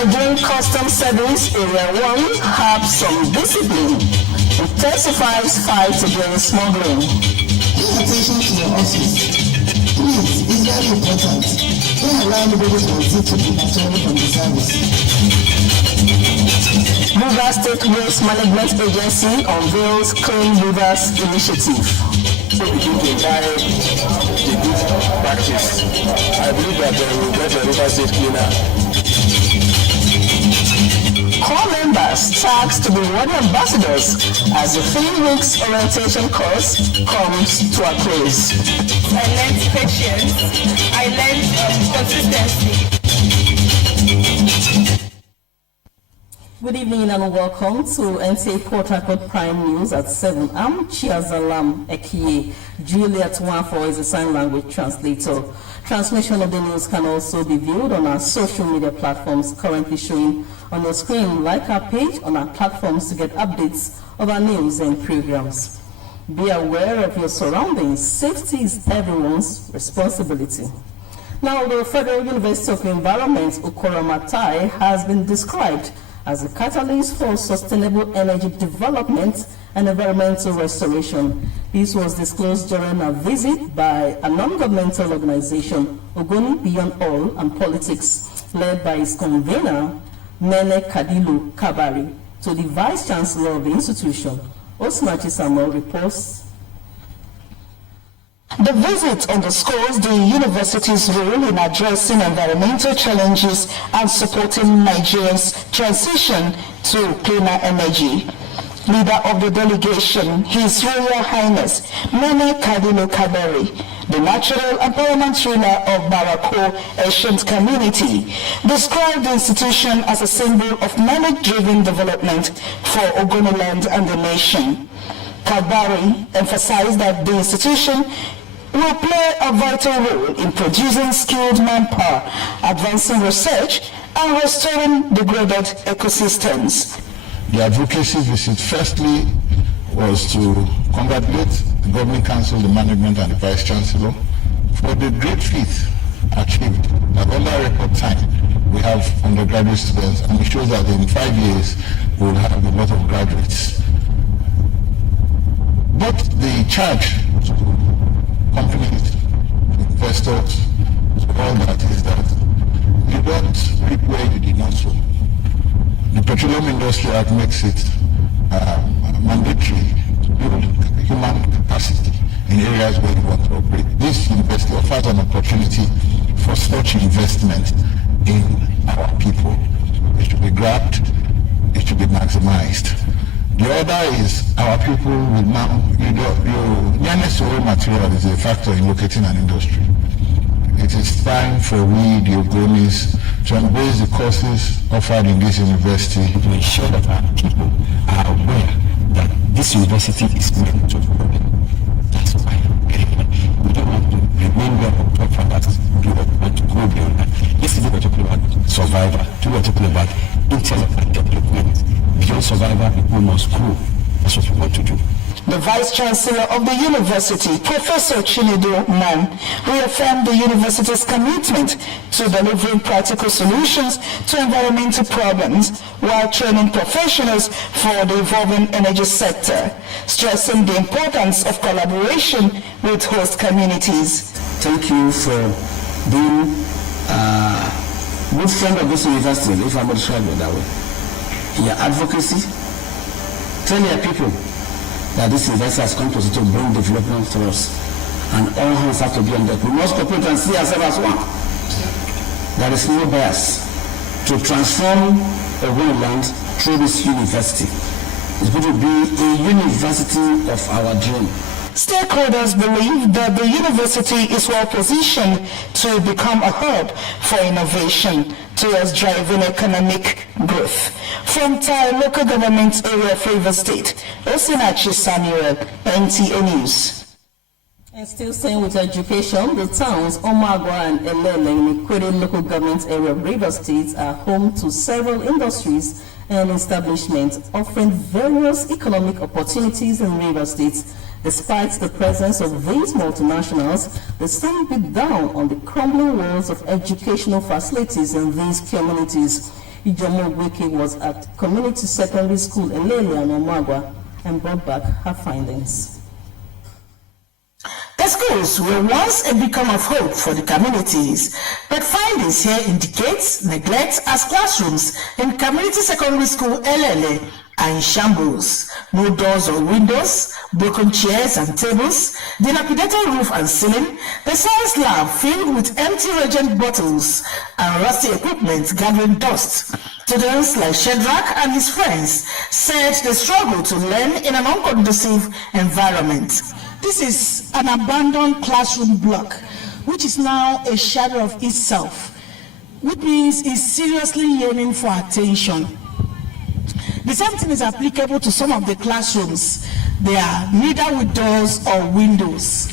Nigerian Customs Service Area 1 have some discipline, intensifies fight against smuggling. Pay attention to your office. Please, it's very important. Don't allow anybody to exit to prematurely from the service. Rivers State Waste Management Agency unveils Clean Rivers Initiative. So we need to buy the good practice. I believe that we will get the River State cleaner. Core members tasked to be water ambassadors as the 3 weeks orientation course comes to a close. I learned patience. I learned consistency. Good evening and welcome to NTA Port Harcourt Prime News at 7. I'm Chiazalam Ekie. Juliet Wafo is a sign language translator. Transmission of the news can also be viewed on our social media platforms currently showing on your screen. Like our page on our platforms to get updates of our news and programs. Be aware of your surroundings. Safety is everyone's responsibility. Now, the Federal University of Environment, Ukora Matai, has been described as a catalyst for sustainable energy development and environmental restoration. This was disclosed during a visit by a non-governmental organization, Ogoni Beyond Oil and Politics, led by its convener, Mene Kadilu Kabari, to the Vice Chancellor of the institution. Osinachi Samuel reports. The visit underscores the university's role in addressing environmental challenges and supporting Nigeria's transition to cleaner energy. Leader of the delegation, His Royal Highness Mene Kadilu Kabari, the natural empowerment ruler of Barako Ancient Community, described the institution as a symbol of knowledge-driven development for Ogoniland and the nation. Kabari emphasized that the institution will play a vital role in producing skilled manpower, advancing research, and restoring degraded ecosystems. The advocacy visit firstly was to congratulate the Governing Council, the management, and the Vice Chancellor for the great feat achieved. That under record time, we have undergraduate students, and it shows that in 5 years, we will have a lot of graduates. But the charge to companies, investors, all that is that you don't reap where you did not sow. The Petroleum Industry Act makes it mandatory to build human capacity in areas where you want to operate. This university offers an opportunity for such investment in our people. It should be grabbed, it should be maximized. The other is our people will now, nearness of raw material is a factor in locating an industry. It is time for we, the Ogonis, to embrace the courses offered in this university to ensure that our people are aware that this university is meant to work. That's why we don't want to remain there on top of that. We want to go beyond that. Yesterday we were talking about survival. Today we were talking about intelligent development. Beyond survival, people must grow. That's what we want to do. The Vice Chancellor of the University, Professor Chinedu Man, reaffirmed the university's commitment to delivering practical solutions to environmental problems while training professionals for the evolving energy sector, stressing the importance of collaboration with host communities. Thank you for being a good friend of this university, if I may describe it that way. Your advocacy, tell your people that this investor has come to bring development for us, and all hands have to be on deck. We must cooperate and see ourselves as one. There is no bias to transform Ogoniland through this university. It's going to be a university of our dream. Stakeholders believe that the university is well positioned to become a hub for innovation towards driving economic growth. From Tai Local Government Area of Rivers State, Osinachi Samuel, NTA News. And still staying with education, the towns Omagwa and Elele in Ikwere Local Government Area of Rivers State are home to several industries and establishments offering various economic opportunities in Rivers State. Despite the presence of these multinationals, they stand beat down on the crumbling walls of educational facilities in these communities. Ijomo Ogweke was at Community Secondary School Elele and Omagwa and brought back her findings. The schools were once a beacon of hope for the communities, but findings here indicate neglect as classrooms in Community Secondary School Elele are in shambles. No doors or windows, broken chairs and tables, dilapidated roof and ceiling, the science lab filled with empty reagent bottles and rusty equipment gathering dust. Students like Shedrack and his friends said they struggle to learn in an unconducive environment. This is an abandoned classroom block, which is now a shadow of itself, which means it's seriously yearning for attention. The same thing is applicable to some of the classrooms. They are neither with doors or windows.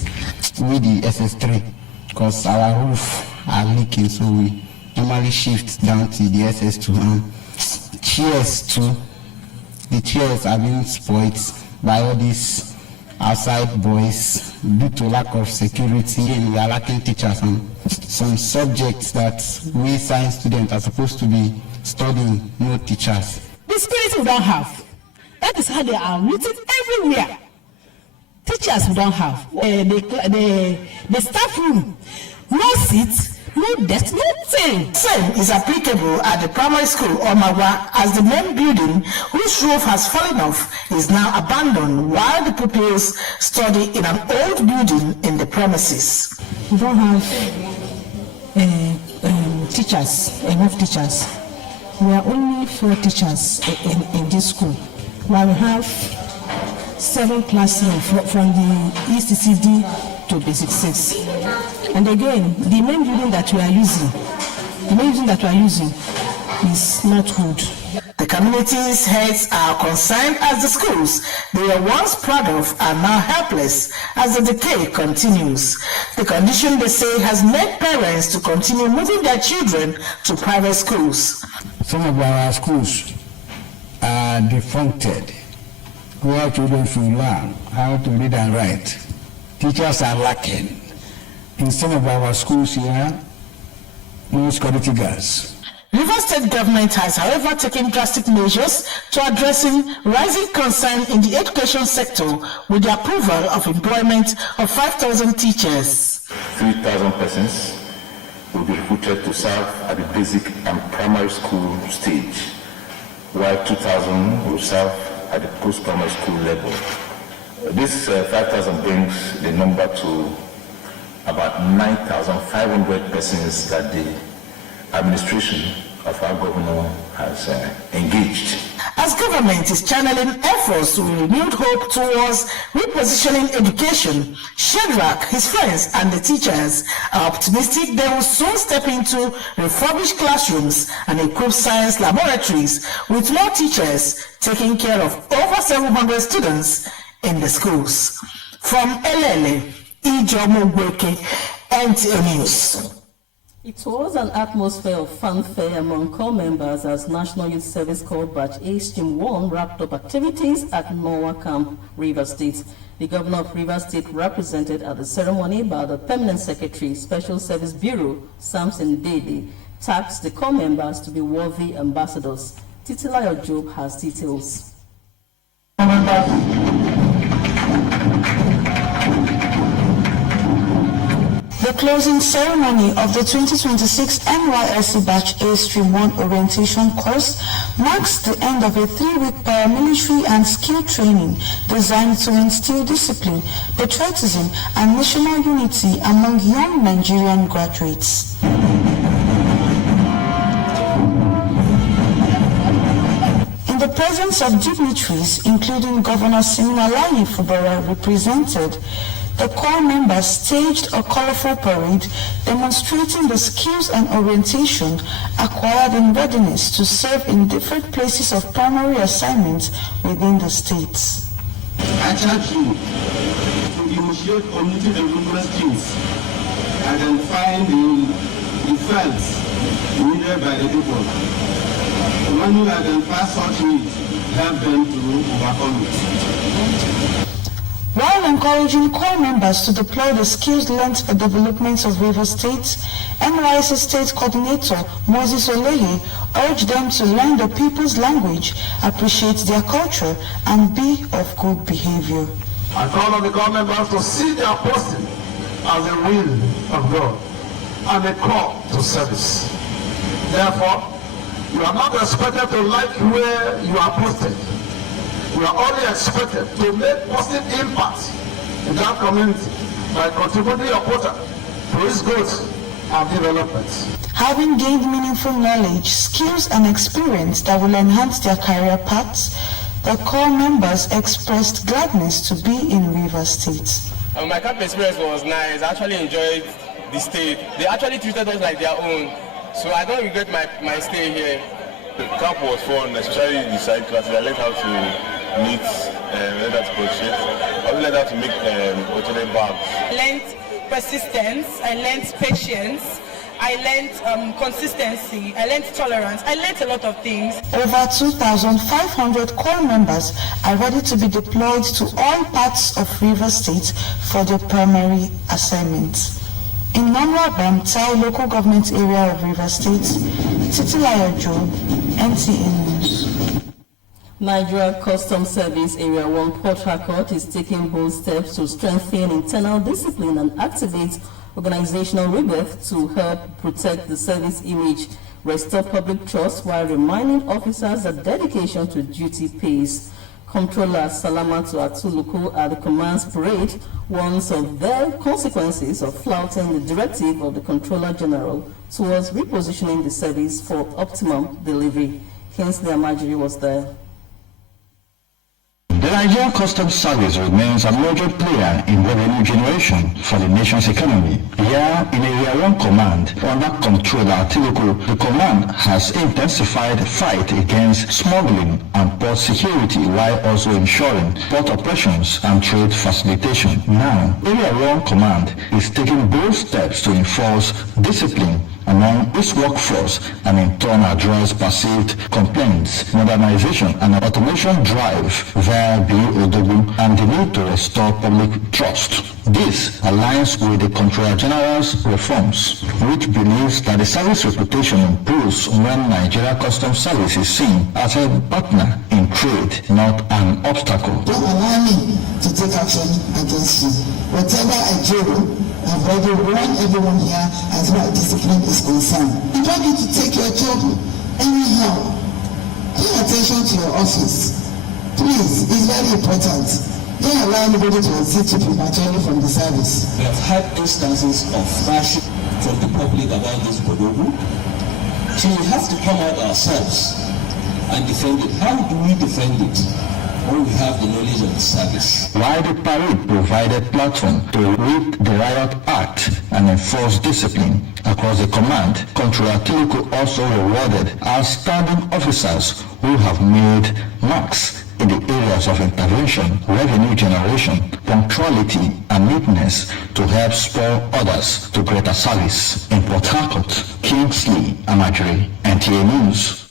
We the SS3, because our roof are leaking, so we normally shift down to the SS2. Chairs too. The chairs are being spoiled by all these outside boys due to lack of security, and we are lacking teachers on some subjects that we science students are supposed to be studying, no teachers. The spirit we don't have. That is how they are written everywhere. Teachers we don't have. The staff room, no seats, no desk, nothing. Same is applicable at the primary school Omagwa, as the main building, whose roof has fallen off, is now abandoned while the pupils study in an old building in the premises. We don't have teachers, enough teachers. We are only 4 teachers in this school. While we have 7 classrooms from the ECCD to Basic 6. And again, the main building that we are using, is not good. The community's heads are concerned as the schools they were once proud of are now helpless as the decay continues. The condition, they say, has made parents to continue moving their children to private schools. Some of our schools are defuncted, where children should learn how to read and write. Teachers are lacking. In some of our schools here, no security guards. Rivers State government has, however, taken drastic measures to addressing rising concern in the education sector with the approval of employment of 5,000 teachers. 3,000 persons will be recruited to serve at the basic and primary school stage, while 2,000 will serve at the post-primary school level. This 5,000 brings the number to about 9,500 persons that the administration of our governor has engaged. As government is channeling efforts with renewed hope towards repositioning education, Shedrack, his friends and the teachers are optimistic they will soon step into refurbished classrooms and equip science laboratories with more teachers taking care of over 700 students in the schools. From Elele, Ijomo Ogweke, NTA News. It was an atmosphere of fanfare among corps members as National Youth Service Corps Batch A Stream 1 wrapped up activities at Noah Camp, Rivers State. The governor of Rivers State, represented at the ceremony by the Permanent Secretary, Special Service Bureau, Samson Dede, tasked the corps members to be worthy ambassadors. Titilayo Job has details. The closing ceremony of the 2026 NYSC Batch A Stream 1 orientation course marks the end of a 3-week paramilitary and skill training designed to instill discipline, patriotism, and national unity among young Nigerian graduates. In the presence of dignitaries, including Governor Siminalayi Fubara represented, the corps members staged a colorful parade demonstrating the skills and orientation acquired in readiness to serve in different places of primary assignments within the states. I charge you to initiate community development skills, identifying the fields needed by the people. When you identify such needs, help them to overcome it. While encouraging core members to deploy the skills learned for development of Rivers State, NYSC State Coordinator Moses Olehe urged them to learn the people's language, appreciate their culture, and be of good behavior. I call on the core members to see their posting as a will of God and a call to service. Therefore, you are not expected to like where you are posted. You are only expected to make positive impact in that community by contributing your quota to its growth and development. Having gained meaningful knowledge, skills, and experience that will enhance their career paths, the core members expressed gladness to be in Rivers State. My camp experience was nice. I actually enjoyed the state. They actually treated us like their own, so I don't regret my stay here. The camp was fun, especially the side classes. I learned how to knit, learned how to crochet. I also learned how to make alternate bags. I learned persistence, I learned patience, I learned consistency, I learned tolerance, I learned a lot of things. Over 2,500 core members are ready to be deployed to all parts of Rivers State for their primary assignments. In Namwabam, Tai local government area of Rivers State, Titilayo Job, NTA News. Nigeria Customs Service Area 1 Port Harcourt is taking bold steps to strengthen internal discipline and activate organizational rebirth to help protect the service image, restore public trust while reminding officers that dedication to duty pays. Comptroller Salamatu Atuluku at the Command's Parade warns of the consequences of flouting the directive of the Comptroller General towards repositioning the service for optimum delivery. Kinsley Amajiri was there. The Nigerian Customs Service remains a major player in revenue generation for the nation's economy. Here in Area 1 Command, under Comptroller Atiluku, the command has intensified the fight against smuggling and port security while also ensuring port operations and trade facilitation. Now, Area 1 Command is taking bold steps to enforce discipline among its workforce and in turn address perceived complaints, modernization and automation drive via BOW and the need to restore public trust. This aligns with the Comptroller General's reforms, which believes that the service reputation improves when Nigeria Customs Service is seen as a partner in trade, not an obstacle. Don't allow me to take action against you. Whatever I do, I've already warned everyone here as far as discipline is concerned. You don't need to take your job anyhow. Pay attention to your office. Please, it's very important. Don't allow anybody to exit you prematurely from the service. We have had instances of bashing from the public about this Bodogu. So we have to come out ourselves and defend it. How do we defend it? When we have the knowledge of the service. While the parade provided platform to read the Riot Act and enforce discipline across the command, Comptroller Atiluku also rewarded outstanding officers who have made marks in the areas of intervention, revenue generation, punctuality, and neatness to help spur others to greater service. In Port Harcourt, Kingsley Amajiri, NTA News.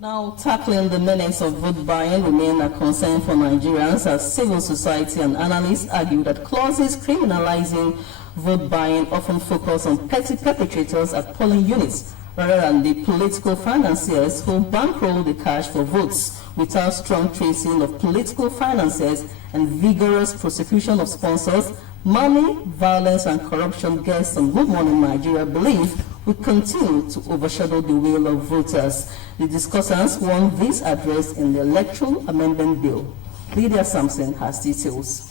Now, tackling the menace of vote buying remain a concern for Nigerians as civil society and analysts argue that clauses criminalizing vote buying often focus on petty perpetrators at polling units rather than the political financiers who bankroll the cash for votes. Without strong tracing of political financiers and vigorous prosecution of sponsors, money, violence, and corruption, guests on Good Morning Nigeria believe will continue to overshadow the will of voters. The discussants want this addressed in the Electoral Amendment Bill. Lydia Sampson has details.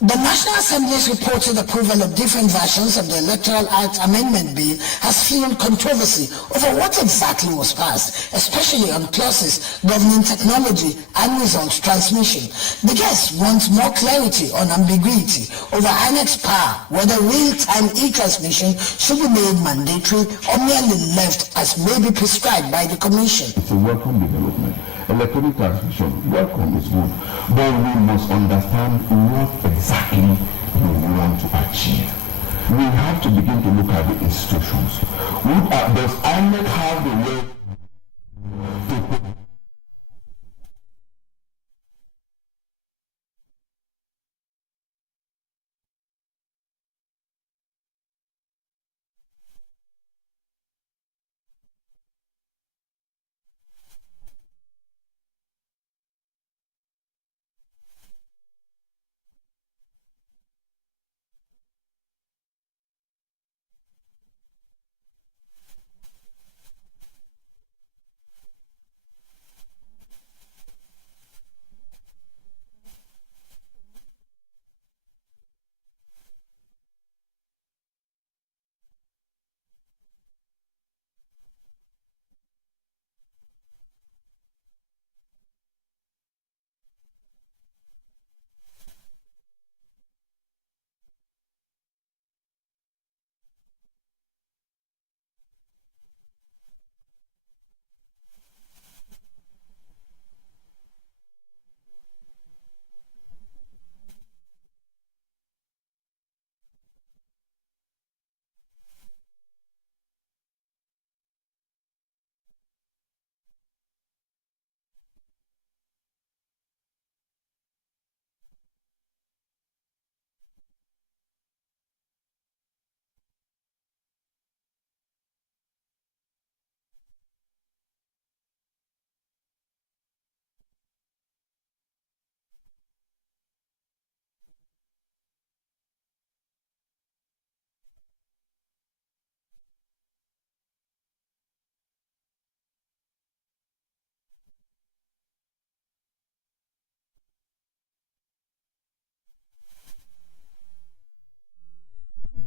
The National Assembly's reported approval of different versions of the Electoral Act Amendment Bill has fueled controversy over what exactly was passed, especially on clauses governing technology and results transmission. The guests want more clarity on ambiguity over INEC's power, whether real-time e-transmission should be made mandatory or merely left as may be prescribed by the Commission. It's a welcome development. Electronic transmission, welcome is good, but we must understand what exactly we want to achieve. We have to begin to look at the institutions. Does INEC have the way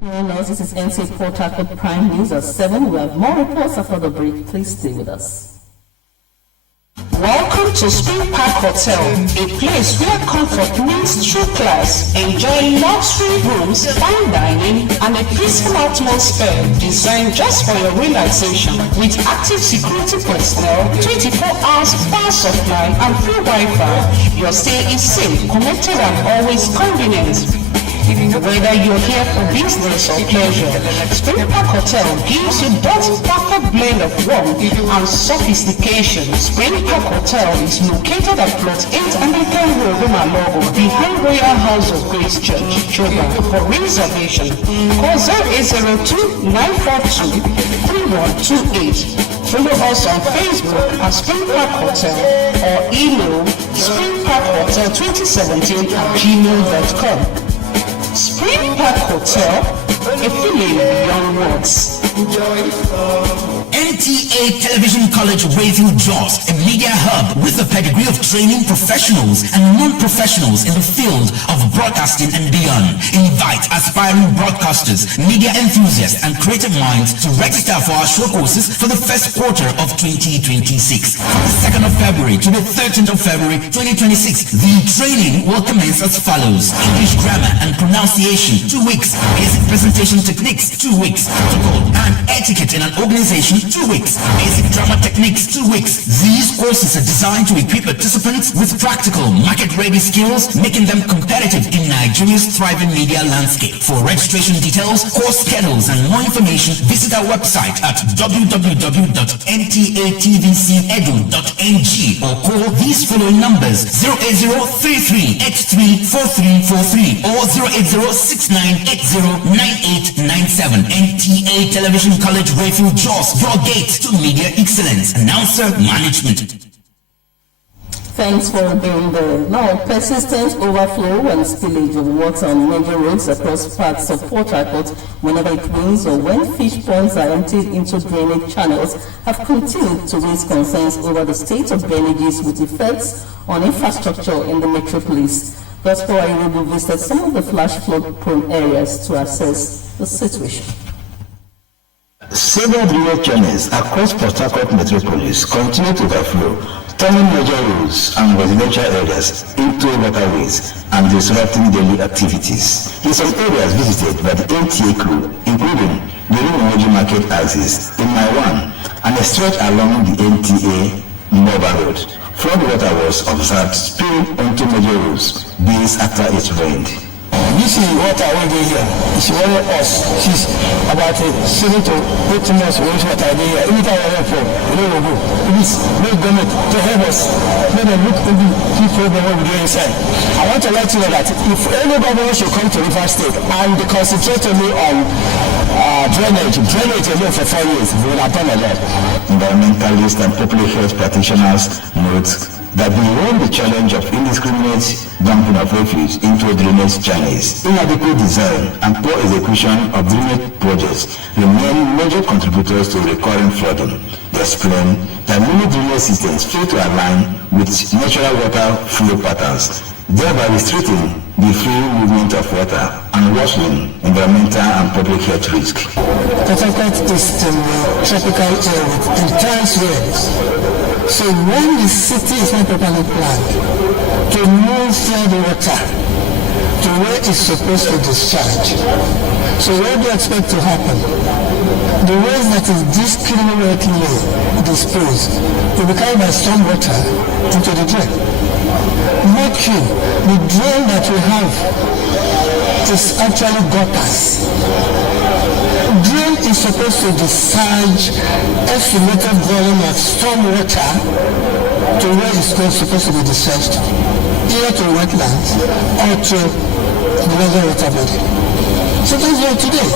This is NC Port Harcourt Prime News at 7. We have more reports after the break. Please stay with us. Welcome to Spring Park Hotel, a place where comfort meets true class. Enjoy luxury rooms, fine dining, and a peaceful atmosphere designed just for your relaxation. With active security personnel, 24 hours power supply, and free Wi-Fi, your stay is safe, connected, and always convenient. Whether you're here for business or pleasure, Spring Park Hotel gives you that perfect blend of warmth and sophistication. Spring Park Hotel is located at Plot 8 Anglican Road, Umalogo, behind Royal House of Grace Church, Choba. For reservation, call 0802-942-3128. Follow us on Facebook at Spring Park Hotel or email springparkhotel2017@gmail.com. Spring Park Hotel, a feeling beyond words. NTA Television College Wayfield Jos, a media hub with a pedigree of training professionals and non-professionals in the field of broadcasting and beyond. Invite aspiring broadcasters, media enthusiasts, and creative minds to register for our short courses for the first quarter of 2026. From the 2nd of February to the 13th of February 2026, the training will commence as follows. English grammar and pronunciation, 2 weeks. Basic presentation techniques, 2 weeks. Protocol and etiquette in an organization, 2 weeks. Basic drama techniques, 2 weeks. These courses are designed to equip participants with practical, market-ready skills, making them competitive in Nigeria's thriving media landscape. For registration details, course schedules, and more information, visit our website at www.ntatvcedu.ng or call these following numbers: 08033834343 or 08069809897. NTA Television College Wayfield Jos, your gate to media excellence. Announcer Management. Thanks for being there. Now, persistent overflow and spillage of water on major roads across parts of Port Harcourt whenever it rains or when fish ponds are emptied into drainage channels have continued to raise concerns over the state of drainages with effects on infrastructure in the metropolis. That's why we will visit some of the flash flood prone areas to assess the situation. Several drainage channels across Port Harcourt metropolis continue to overflow, turning major roads and residential areas into waterways and disrupting daily activities. In some areas visited by the NTA crew, including the Rumoji Market axis in Maiwan and a stretch along the NTA Mobile Road, flood water was observed spilling onto major roads days after it rained. This is water over here. It's worrying us. She's about 7 to 8 months waste water there. Every time I went for, please, make government to help us. Let them look into the problem over there inside. I want to let you know that if any government should come to River State and they concentrate only on drainage alone for 4 years, we will have done a lot. Environmentalists and public health practitioners note that beyond the challenge of indiscriminate dumping of refuse into drainage channels, inadequate design and poor execution of drainage projects remain major contributors to recurring flooding. They explain that many drainage systems fail to align with natural water flow patterns, thereby restricting the free movement of water and worsening environmental and public health risk. Port Harcourt is in tropical area with intense rains. So when the city is not properly planned to move flood water to where it's supposed to discharge, so what do you expect to happen? The waste that is discriminately disposed will be carried by storm water into the drain. Making the drain that we have is actually gutters. Drain is supposed to discharge estimated volume of storm water to where it's supposed to be discharged, either to wetlands or to the river water body. So that's why today,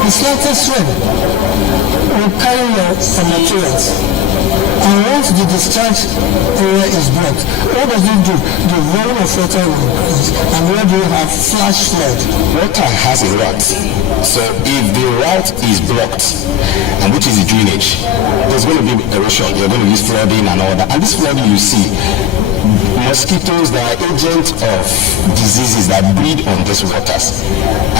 the slightest rain will carry some materials. And once the discharge area is blocked, what does it do? The volume of water will increase, and where do you have flash flood? Water has a route. So if the route is blocked, and which is the drainage, there's going to be erosion. You're going to use flooding and all that. And this flooding you see mosquitoes that are agents of diseases that breed on these waters.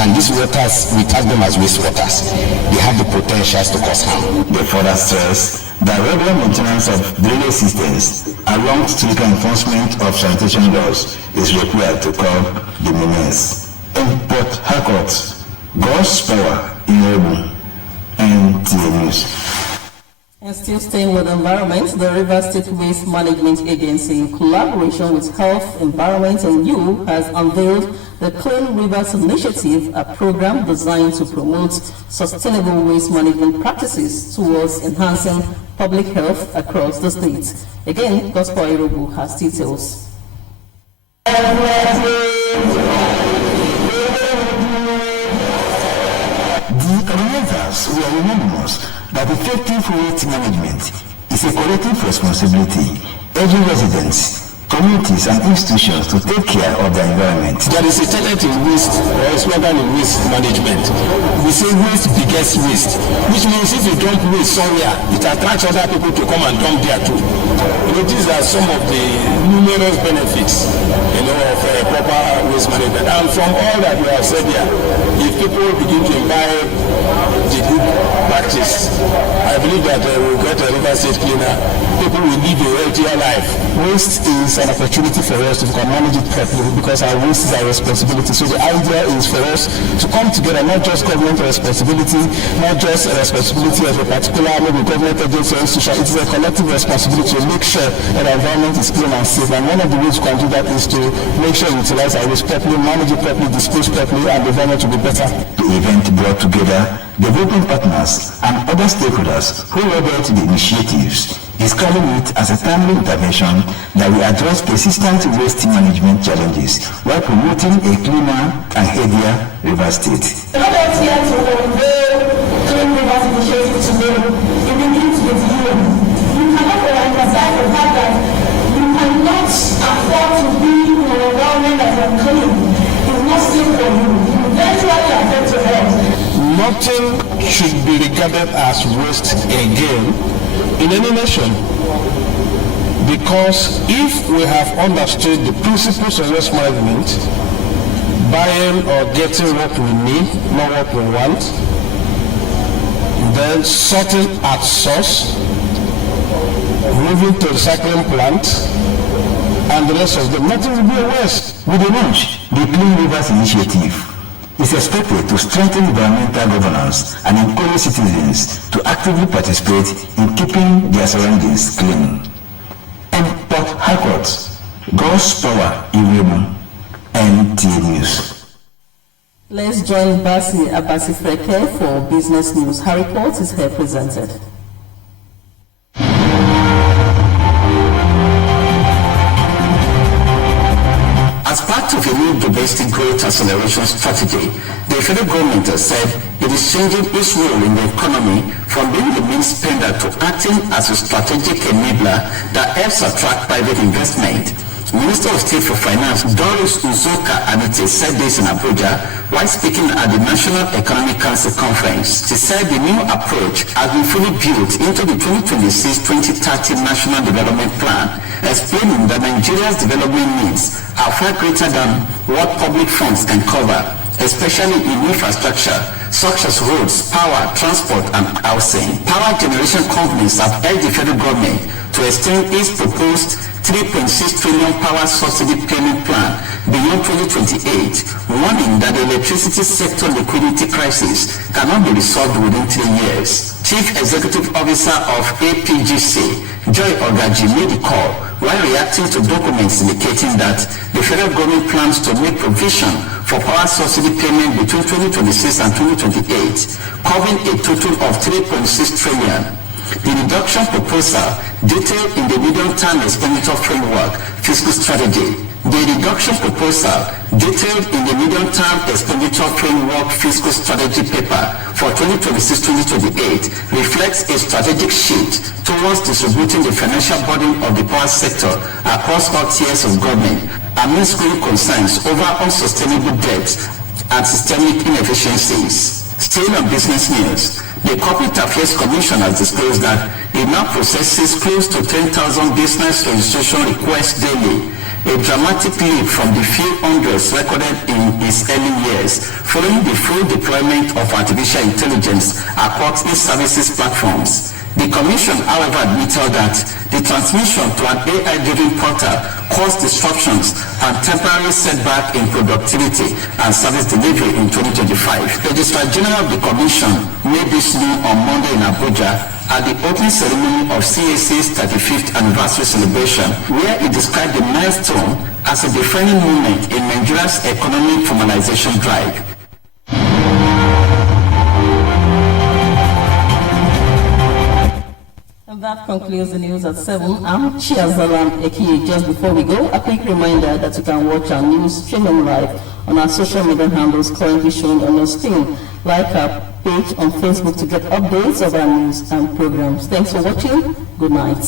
And these waters, we tag them as wastewaters. They have the potentials to cause harm. They further stress that regular maintenance of drainage systems along strict enforcement of sanitation laws is required to curb the menace. In Port Harcourt, God's Power in Ebu, NTA News. And still staying with the environment, the Rivers State Waste Management Agency, in collaboration with Health, Environment and You, has unveiled the Clean Rivers Initiative, a program designed to promote sustainable waste management practices towards enhancing public health across the state. Again, Gospel Irobu has details. The organizers were unanimous that effective waste management is a collective responsibility. Every resident, communities and institutions to take care of the environment. There is a tenet in waste or a slogan in waste management. We say waste begets waste, which means if you dump waste somewhere, it attracts other people to come and dump there too. These are some of the numerous benefits, of proper waste management. And from all that you have said here, if people begin to imbibe the good practice, I believe that we'll get a river state cleaner. People will live a healthier life. Waste is an opportunity for us to manage it properly because our waste is our responsibility. So the idea is for us to come together, not just government responsibility, not just a responsibility of a particular maybe government agency or institution. It is a collective responsibility to make sure that the environment is clean and safe. And one of the ways we can do that is to make sure we utilize our waste properly, manage it properly, dispose properly, and the environment will be better. The event brought together development partners and other stakeholders who led to the initiatives, describing it as a timely intervention that will address persistent waste management challenges while promoting a cleaner and healthier river state. We're not here to unveil Clean Rivers Initiative today. It begins with you. You cannot emphasize the fact that you cannot afford to be in an environment that is unclean. It's not safe for you. You eventually affect your health. Nothing should be regarded as waste again in any nation, because if we have understood the principles of waste management, buying or getting what we need, not what we want, then sorting at source, moving to recycling plant, and the rest of them, nothing will be a waste. With the launch, the Clean Rivers Initiative is expected to strengthen environmental governance and encourage citizens to actively participate in keeping their surroundings clean. And Port Harcourt, God's Power Irebu, NTA News. Let's join Basi Abasi Freke for business news. Her report is here presented. As part of a new domestic growth acceleration strategy, the federal government has said it is changing its role in the economy from being the main spender to acting as a strategic enabler that helps attract private investment. Minister of State for Finance Doris Uzoka Anite said this in Abuja while speaking at the National Economic Council Conference. She said the new approach has been fully built into the 2026-2030 National Development Plan, explaining that Nigeria's development needs are far greater than what public funds can cover, especially in infrastructure such as roads, power, transport, and housing. Power generation companies have urged the federal government to extend its proposed 3.6 trillion power subsidy payment plan beyond 2028, warning that the electricity sector liquidity crisis cannot be resolved within 3 years. Chief Executive Officer of APGC, Joy Ogaji, made the call while reacting to documents indicating that the federal government plans to make provision for power subsidy payment between 2026 and 2028, covering a total of 3.6 trillion. The reduction proposal detailed in the medium-term expenditure framework fiscal strategy. The reduction proposal detailed in the medium-term expenditure framework fiscal strategy paper for 2026-2028 reflects a strategic shift towards distributing the financial burden of the power sector across all tiers of government amidst growing concerns over unsustainable debts and systemic inefficiencies. Still on business news, The Corporate Affairs Commission has disclosed that it now processes close to 10,000 business registration requests daily, a dramatic leap from the few hundreds recorded in its early years, following the full deployment of artificial intelligence across its services platforms. The Commission, however, admitted that the transmission to an AI-driven portal caused disruptions and temporary setback in productivity and service delivery in 2025. The Registrar General of the Commission made this known on Monday in Abuja at the opening ceremony of CAC's 35th anniversary celebration, where he described the milestone as a defining moment in Nigeria's economic formalization drive. And that concludes the news at 7. I'm Chiazalam Ekiye. Just before we go, a quick reminder that you can watch our news streaming live on our social media handles currently shown on your screen. Like our page on Facebook to get updates of our news and programs. Thanks for watching. Good night.